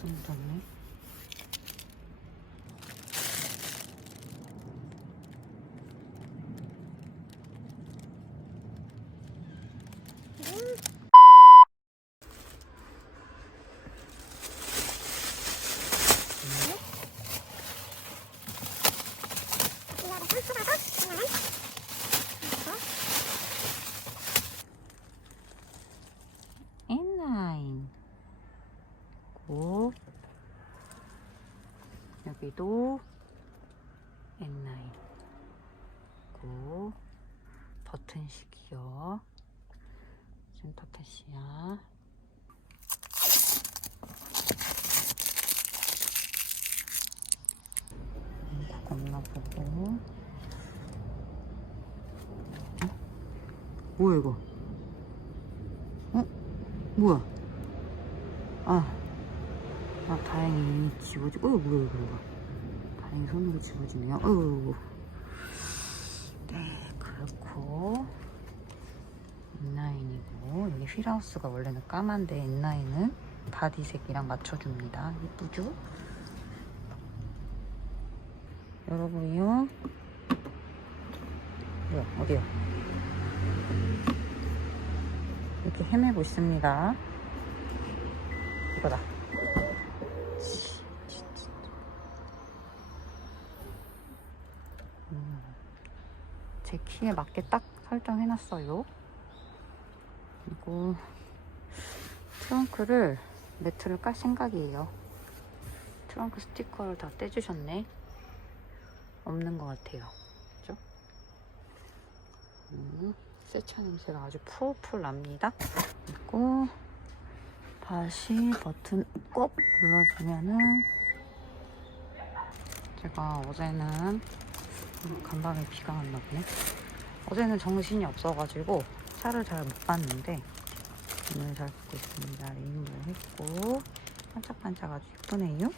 없으면 좋네. 여기도 N9 고 버튼식이요. 센터 태시야. 겁나 보고. 어? 뭐야 이거? 어? 뭐야? 아, 아 다행히 지워지 어 뭐야 이거 이거 다행히 손으로 지워지네요. 어우 네 그렇고. N9이고. 여기 휠하우스가 원래는 까만데 N9은 바디색이랑 맞춰줍니다. 이쁘죠? 여러분이요 뭐야 어디요 이렇게 헤매고 있습니다. 이거다 음, 제 키에 맞게 딱 설정해놨어요 그리고 트렁크를 매트를 깔 생각이에요 트렁크 스티커를 다 떼주셨네 없는 것 같아요. 그죠? 음, 세차 냄새가 아주 풀풀 납니다. 그리고 다시 버튼 꼭 눌러주면은 제가 어제는 음, 간밤에 비가 왔나 보네. 어제는 정신이 없어가지고 차를 잘 못 봤는데 오늘 잘 보고 있습니다. 레인보우 했고 반짝반짝 아주 예쁘네요.